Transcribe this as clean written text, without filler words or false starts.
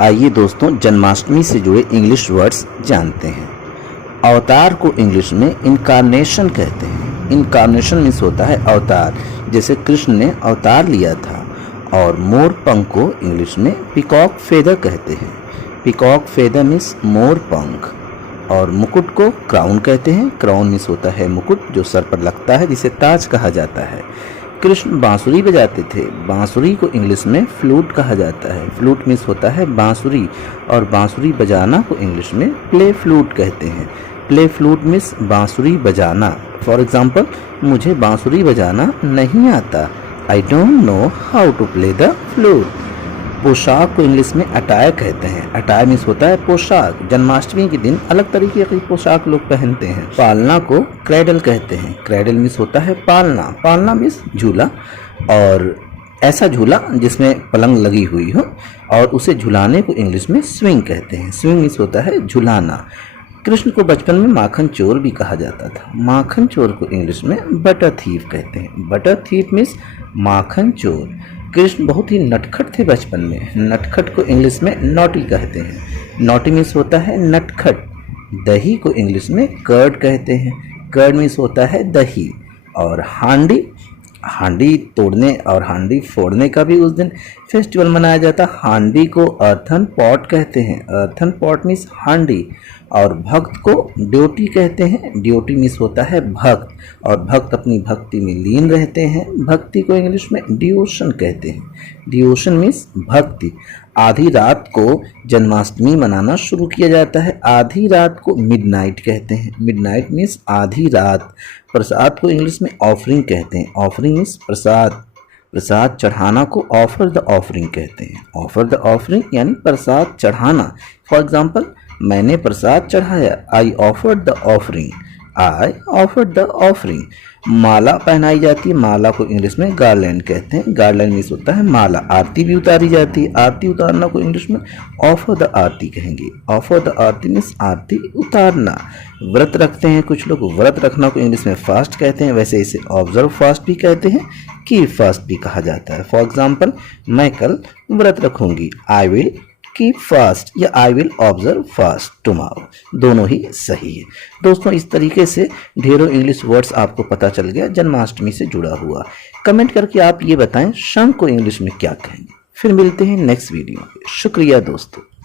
आइए दोस्तों, जन्माष्टमी से जुड़े इंग्लिश वर्ड्स जानते हैं। अवतार को इंग्लिश में इनकारनेशन कहते हैं। इनकारनेशन मीन्स होता है अवतार, जैसे कृष्ण ने अवतार लिया था। और मोर पंख को इंग्लिश में पिकॉक फेदर कहते हैं। पिकॉक फेदर मीन्स मोर पंख। और मुकुट को क्राउन कहते हैं। क्राउन मीन्स होता है मुकुट जो सर पर लगता है, जिसे ताज कहा जाता है। कृष्ण बांसुरी बजाते थे। बांसुरी को इंग्लिश में फ्लूट कहा जाता है। फ्लूट मीन्स होता है बांसुरी, और बांसुरी बजाना को इंग्लिश में प्ले फ्लूट कहते हैं। प्ले फ्लूट मीन्स बांसुरी बजाना। फॉर एग्जाम्पल, मुझे बांसुरी बजाना नहीं आता। I don't know how to play the flute. पोशाक को इंग्लिश में अटायर कहते हैं। अटायर मीन्स होता है पोशाक। जन्माष्टमी के दिन अलग तरीके की पोशाक लोग पहनते हैं। पालना को क्रेडल कहते हैं। क्रेडल मीन्स होता है पालना। पालना मीन्स झूला, और ऐसा झूला जिसमें पलंग लगी हुई हो, और उसे झुलाने को इंग्लिश में स्विंग कहते हैं। स्विंग मीन्स होता है झुलाना। कृष्ण को बचपन में माखन चोर भी कहा जाता था। माखन चोर को इंग्लिश में बटर थीफ कहते हैं। बटर थीफ मीन्स माखन चोर। कृष्ण बहुत ही नटखट थे बचपन में। नटखट को इंग्लिश में नॉटी कहते हैं। नॉटी मीन्स होता है नटखट। दही को इंग्लिश में कर्ड कहते हैं। कर्ड मीन्स होता है दही। और हांडी, हांडी तोड़ने और हांडी फोड़ने का भी उस दिन फेस्टिवल मनाया जाता। हांडी को अर्थन पॉट कहते हैं। अर्थन पॉट मीन्स हांडी। और भक्त को ड्योटी कहते हैं। ड्योटी मीन्स होता है भक्त, और भक्त अपनी भक्ति में लीन रहते हैं। भक्ति को इंग्लिश में डिवोशन कहते हैं। डिवोशन मीन्स भक्ति। आधी रात को जन्माष्टमी मनाना शुरू किया जाता है। आधी रात को मिडनाइट कहते हैं। मिडनाइट मीन्स आधी रात। प्रसाद को इंग्लिश में ऑफरिंग कहते हैं। ऑफरिंग मीन्स प्रसाद। प्रसाद चढ़ाना को ऑफर द ऑफरिंग कहते हैं। ऑफर द ऑफरिंग यानी प्रसाद चढ़ाना। फॉर एग्जाम्पल, मैंने प्रसाद चढ़ाया। I offered the offering. I offered the offering. माला पहनाई जाती है। माला को इंग्लिश में गार्लैंड कहते हैं। गार्लैंड मीन्स होता है माला। आरती भी उतारी जाती है। आरती उतारना को इंग्लिश में ऑफर द आरती कहेंगे। ऑफर द आरती मीन्स आरती उतारना। व्रत रखते हैं कुछ लोग। व्रत रखना को इंग्लिश में फास्ट कहते हैं। वैसे इसे ऑब्जर्व फास्ट भी कहते हैं, कीप फास्ट भी कहा जाता है। फॉर एग्जाम्पल, मैं कल व्रत रखूंगी। आई विल कीप फास्ट या I will observe fast tomorrow. दोनों ही सही है। दोस्तों, इस तरीके से ढेरों इंग्लिश वर्ड्स आपको पता चल गया जन्माष्टमी से जुड़ा हुआ। कमेंट करके आप ये बताएं शंख को इंग्लिश में क्या कहेंगे। फिर मिलते हैं नेक्स्ट वीडियो में। शुक्रिया दोस्तों।